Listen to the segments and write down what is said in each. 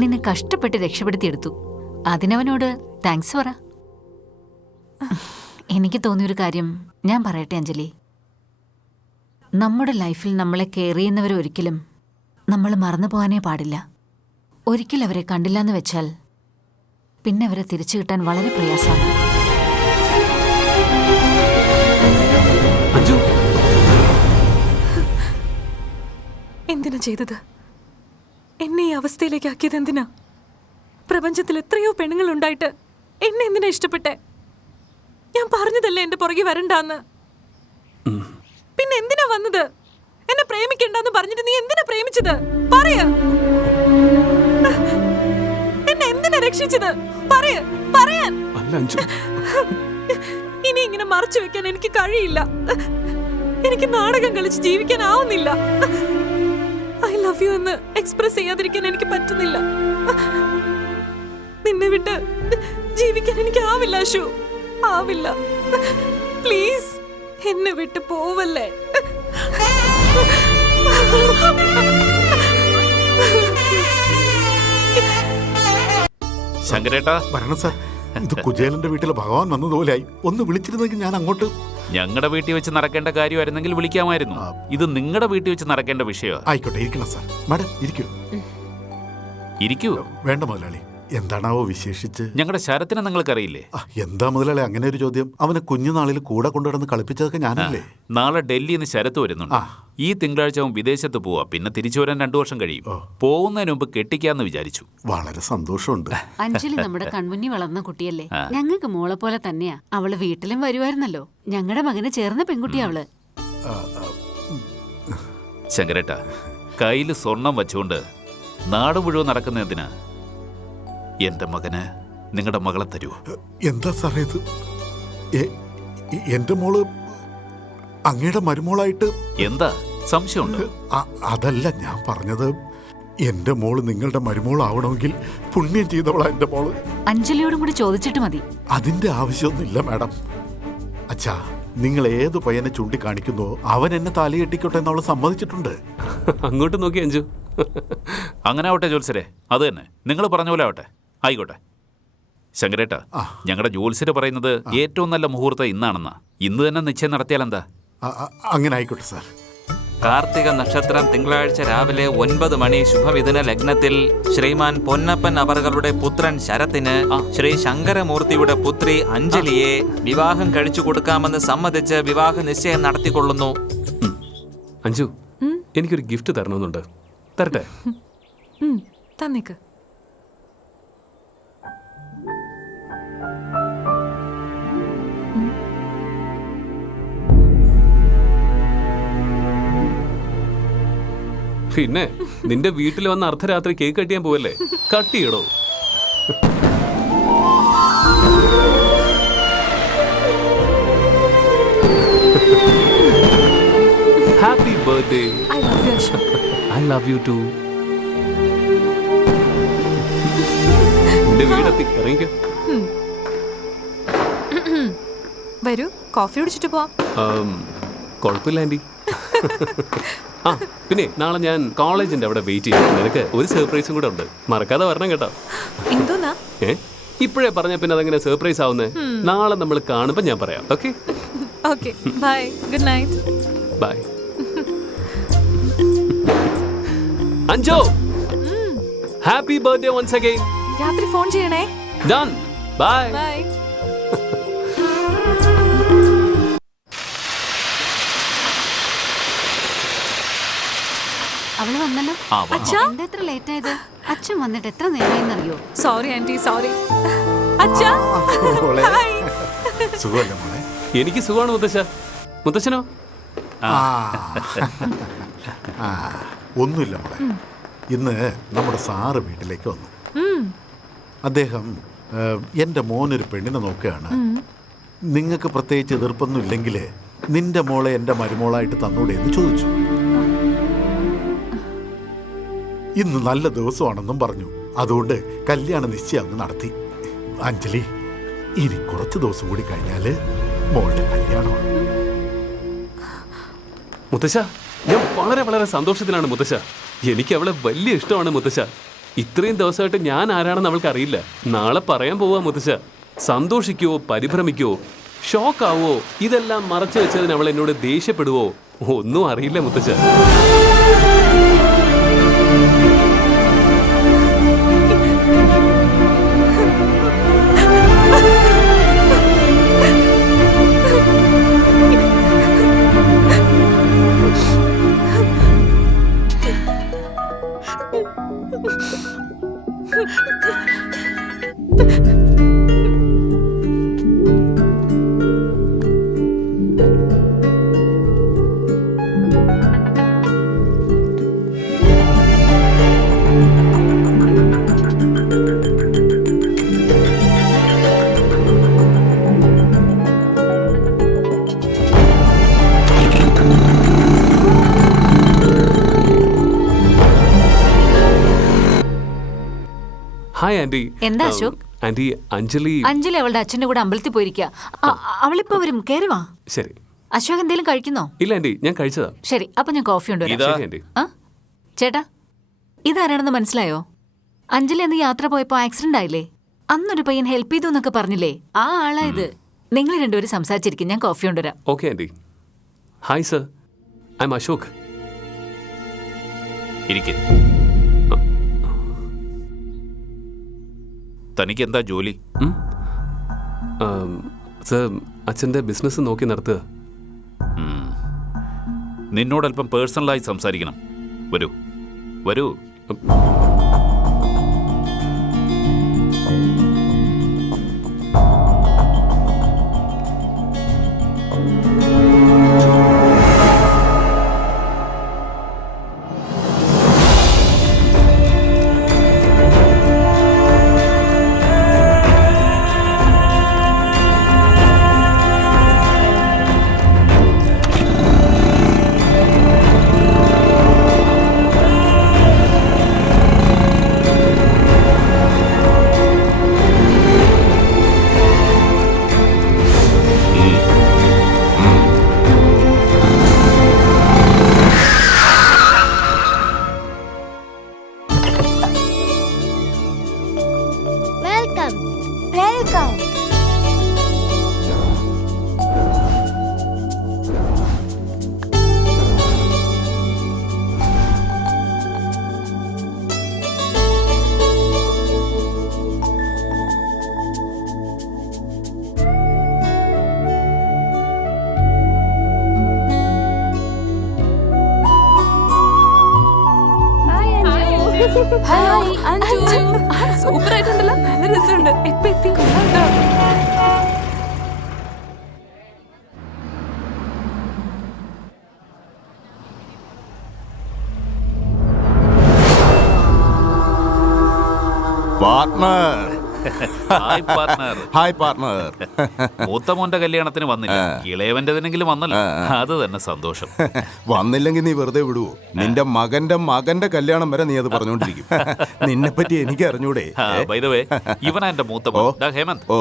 നിന്നെ കഷ്ടപ്പെട്ട് രക്ഷപ്പെടുത്തിയെടുത്തു. അതിനവനോട് താങ്ക്സ് പറ. എനിക്ക് തോന്നിയൊരു കാര്യം ഞാൻ പറയട്ടെ അഞ്ജലി. നമ്മുടെ ലൈഫിൽ നമ്മളെ കെയർ ചെയ്യുന്നവരൊരിക്കലും നമ്മൾ മറന്നു പോകാനേ പാടില്ല. ഒരിക്കൽ അവരെ കണ്ടില്ലെന്ന് വെച്ചാൽ പിന്നെ അവരെ തിരിച്ചു കിട്ടാൻ വളരെ പ്രയാസമാണ്. എന്തിനാ ചെയ്തത്? എന്നെ ഈ അവസ്ഥയിലേക്ക് ആക്കിയത് എന്തിനാ? പ്രപഞ്ചത്തിൽ എത്രയോ പെണ്ണുങ്ങൾ ഉണ്ടായിട്ട് എന്നെ എന്തിനാ ഇഷ്ടപ്പെട്ടെ? ഞാൻ പറഞ്ഞതല്ലേ എന്റെ പുറകെ വരണ്ടാന്ന്. പിന്നെ എന്തിനാ വന്നത്? എന്നെ പ്രേമിക്കണ്ടെന്ന് പറഞ്ഞിട്ട് നീ എന്തിനാ പ്രേമിച്ചത്? പറയാ. എന്നെ എന്തിനാ രക്ഷിച്ചത്? പറയാൻ. ഇനി ഇങ്ങനെ മറച്ചു വെക്കാൻ എനിക്ക് കഴിയില്ല. എനിക്ക് നാടകം കളിച്ച് ജീവിക്കാനാവുന്നില്ല. ഐ ലവ് യു എന്ന് എക്സ്പ്രസ് ചെയ്യാതിരിക്കാൻ എനിക്ക് പറ്റുന്നില്ല. നിന്നെ വിട്ട് ജീവിക്കാൻ എനിക്ക് ആവില്ല അശു, ആവില്ല. പ്ലീസ് എന്നെ വിട്ട് പോവല്ലേ. ശങ്കരേട്ടാ വരണം സാർ. ഇത് കുചേലന്റെ വീട്ടിലെ ഭഗവാൻ വന്നതുപോലെയായി. ഒന്ന് വിളിച്ചിരുന്നെങ്കിൽ ഞാൻ അങ്ങോട്ട്. ഞങ്ങളുടെ വീട്ടിൽ വെച്ച് നടക്കേണ്ട കാര്യമായിരുന്നെങ്കിൽ വിളിക്കാമായിരുന്നു. ഇത് നിങ്ങളുടെ വീട്ടിൽ വെച്ച് നടക്കേണ്ട വിഷയമാണ്. ആയിക്കോട്ടെ, ഇരിക്കണം സാർ. മാഡം ഇരിക്കൂ. ഇരിക്കൂ. വേണ്ട മുതലാളി, എന്താണാവോ വിശേഷിച്ച്? ഞങ്ങളുടെ ശരത്തിനെ നിങ്ങൾക്കറിയില്ലേ? എന്താ മുതലാളി അങ്ങനെ ഒരു ചോദ്യം? അവനെ കുഞ്ഞുനാളിൽ കൂടെ കൊണ്ടുവന്ന് കളിപ്പിച്ചതൊക്കെ ഞാനല്ലേ? നാളെ ഡൽഹിയിൽ നിന്ന് ശരത്ത് വരുന്നുണ്ട്. ഈ തിങ്കളാഴ്ച അവൻ വിദേശത്ത് പോവാ. പിന്നെ തിരിച്ചു വരാൻ 2 വർഷം കഴിയും. പോകുന്നതിന് മുമ്പ് കെട്ടിക്കാന്ന് വിചാരിച്ചു. വളരെ സന്തോഷമുണ്ട്. അഞ്ജലി നമ്മുടെ കൺമുന്നി വളർന്ന കുട്ടിയല്ലേ. ഞങ്ങൾക്ക് മോളെ പോലെ തന്നെയാ. അവള് വീട്ടിലും വരുമായിരുന്നല്ലോ. ഞങ്ങളുടെ മകന് ചേർന്ന പെൺകുട്ടിയാ അവള്. ശങ്കരേട്ടാ, കയ്യിൽ സ്വർണം വച്ചുകൊണ്ട് നാട് മുഴുവൻ നടക്കുന്നതിനാ എന്റെ മകന് നിങ്ങളുടെ മകളെ തരൂ. എന്താ സാറേ ഇത്? എന്റെ മോള് അങ്ങയുടെ മരുമോളായിട്ട്? എന്താ സംശയമുണ്ട്? അതല്ല ഞാൻ പറഞ്ഞത്. എന്റെ മോള് നിങ്ങളുടെ മരുമോളാവണമെങ്കിൽ പുണ്യം ചെയ്തവളാ എന്റെ മോള്. അഞ്ജലിയോടും കൂടി ചോദിച്ചിട്ട് മതി. അതിന്റെ ആവശ്യമൊന്നുമില്ല മാഡം. അച്ഛാ, നിങ്ങൾ ഏത് പയ്യനെ ചൂണ്ടിക്കാണിക്കുന്നോ അവൻ എന്നെ താലികെട്ടിക്കോട്ടെ എന്നവള് സമ്മതിച്ചിട്ടുണ്ട്. അങ്ങോട്ട് നോക്കി അഞ്ജു. അങ്ങനെ ആവട്ടെ ജോത്സരെ, അത് തന്നെ നിങ്ങൾ പറഞ്ഞ പോലെ ആവട്ടെ. ആയിക്കോട്ടെ. ശങ്കരേട്ടാ, ഞങ്ങളുടെ ജോത്സ്യര് പറയുന്നത് ഏറ്റവും നല്ല മുഹൂർത്തം ഇന്നാണെന്നാ. ഇന്ന് തന്നെ നിശ്ചയം നടത്തിയാൽ എന്താ? അങ്ങനെ ആയിക്കോട്ടെ സാർ. കാർത്തിക നക്ഷത്രം തിങ്കളാഴ്ച രാവിലെ 9 മണി ശുഭമിഥുന ലഗ്നത്തിൽ ശ്രീമാൻ പൊന്നപ്പൻ അവറുകളുടെ പുത്രൻ ശരത്തിന് ശ്രീ ശങ്കരമൂർത്തിയുടെ പുത്രി അഞ്ജലിയെ വിവാഹം കഴിച്ചു കൊടുക്കാമെന്ന് സമ്മതിച്ച് വിവാഹ നിശ്ചയം നടത്തിക്കൊള്ളുന്നു. അഞ്ജു, എനിക്കൊരു ഗിഫ്റ്റ് തരണമെന്നുണ്ട്. തരട്ടെ? തന്നേക്ക്. പിന്നെ നിന്റെ വീട്ടിൽ വന്ന് അർദ്ധരാത്രി കേക്ക് കട്ടിയാൻ പോവല്ലേ? കട്ട് ചെയ്യടോ. Happy birthday. I love you too. നിന്റെ വീടെത്തി, ഇറങ്ങിക്കോ. വരൂ, കോഫി കുടിച്ചിട്ട് പോവാം. കുഴപ്പമില്ല ആൻറ്റി. പിന്നെ നാളെ ഞാൻ കോളേജിന്റെ അവിടെ വെയിറ്റ് ചെയ്യും. നിനക്ക് ഒരു സർപ്രൈസും കൂടെ ഉണ്ട്. മറക്കാതെ വരണം കേട്ടോ. എന്തോന്നാ? ഇപ്പോഴേ പറഞ്ഞ പിന്നെ അതെങ്ങനെ സർപ്രൈസ് ആവുന്നേ? നാളെ നമ്മൾ കാണുമ്പോ ഞാൻ പറയാം. Okay? Okay, bye. Good night. Bye. Anju, happy birthday once again. രാത്രി ഫോൺ ചെയ്യണേ. ഡൺ. ബൈ. ബൈ. അവള് വന്നല്ലോ. എന്താ എത്ര ലേറ്റ് ആയത്? അച്ഛൻ വന്നിട്ട് എത്ര നേരമായെന്നറിയോ? Sorry aunty, sorry. അച്ഛാ, സുഖമല്ലേ മോളെ? എനിക്ക് സുഖമാണ് മുത്തശ്ശ. മുത്തശ്ശനോ? ഒന്നുമില്ല മോളെ. ഇന്ന് നമ്മുടെ സാറ് വീട്ടിലേക്ക് വന്നു. അദ്ദേഹം എൻ്റെ മോനൊരു പെണ്ണിനെ നോക്കുകയാണ്. നിങ്ങൾക്ക് പ്രത്യേകിച്ച് എതിർപ്പൊന്നും ഇല്ലെങ്കിൽ നിന്റെ മോളെ എൻ്റെ മരുമോളായിട്ട് തന്നൂടെ എന്ന് ചോദിച്ചു. ഇന്ന് നല്ല ദിവസമാണെന്നും പറഞ്ഞു. അതുകൊണ്ട് കല്യാണ നിശ്ചയം അങ്ങ് നടത്തി. അഞ്ജലി, ഇനി കുറച്ച് ദിവസം കൂടി കഴിഞ്ഞാല് മോളുടെ കല്യാണമാണ്. മുത്തശ്ശ, ഞാൻ വളരെ വളരെ സന്തോഷത്തിലാണ് മുത്തശ്ശ. എനിക്ക് അവളെ വലിയ ഇഷ്ടമാണ് മുത്തശ്ശ. ഇത്രയും ദിവസമായിട്ട് ഞാൻ ആരാണെന്ന് അവൾക്ക് അറിയില്ല. നാളെ പറയാൻ പോവാ മുത്തശ്ശ. സന്തോഷിക്കുവോ പരിഭ്രമിക്കുവോ ഷോക്കാവോ ഇതെല്ലാം മറച്ചു വെച്ചതിന് അവൾ എന്നോട് ദേഷ്യപ്പെടുവോ ഒന്നും അറിയില്ല മുത്തശ്ശ. Hi aunty. എന്താ അശോക്? ആന്റി, അഞ്ജലി അവളുടെ അച്ഛന്റെ കൂടെ അമ്പലത്തിൽ പോയിരിക്കുക. അവളിപ്പോ വരും, കേറി വാ. ശരി. അശോക് എന്തെങ്കിലും കഴിക്കുന്നോ? ഇല്ല ആന്റി, ഞാൻ കഴിച്ചതാ. ശരി, അപ്പൊ ഞാൻ കോഫി കൊണ്ടുവരാം. ശരി ആന്റി. ആ ചേട്ടാ, ഇതാരാണെന്ന് മനസ്സിലായോ? അഞ്ജലി അന്ന് യാത്ര പോയപ്പോ ആക്സിഡന്റ് ആയില്ലേ, അന്നൊരു പയ്യൻ ഹെൽപ്പ് ചെയ്തു എന്നൊക്കെ പറഞ്ഞില്ലേ, ആ ആളായത്. നിങ്ങൾ രണ്ടുപേരും സംസാരിച്ചിരിക്കും, ഞാൻ കോഫി കൊണ്ടുവരാം. Okay aunty. Hi sir, I am Ashok. ഇരിക്കെ. തനിക്ക് എന്താ ജോലി? സർ, അച്ഛൻ്റെ ബിസിനസ് നോക്കി നടത്തുക. നിന്നോടല്പം പേഴ്സണലായി സംസാരിക്കണം. വരൂ വരൂ. ഹായ് അഞ്ജു. സൂപ്പർ ആയിട്ടുണ്ടല്ലോ, നല്ല രസമുണ്ട്. ഇപ്പൊ എത്തി. Partner. Hi partner. Hi partner. മൂത്ത മോന്റെ കല്യാണത്തിന് വന്നില്ല, ഇളയവന്റെതിനെങ്കിലും വന്നല്ലോ, അത് തന്നെ സന്തോഷം. വന്നില്ലെങ്കിൽ നീ വെറുതെ വിടുവോ? നിന്റെ മകന്റെ കല്യാണം വരെ നീ അത് പറഞ്ഞോണ്ടിരിക്കും. നിന്നെ പറ്റി എനിക്ക് അറിഞ്ഞൂടെ? ബൈ ദ വേ, ഇവനാ എന്റെ മൂത്ത മോൻ, ദാ ഹേമന്ത്. ഓ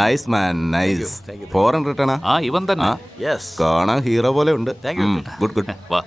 നൈസ് മാൻ, നൈസ്. ഫോറിൻ റിട്ടേണാ? ഇവൻ തന്നെ. കാണാൻ ഹീറോ പോലെ ഉണ്ട്. Good good. വാ.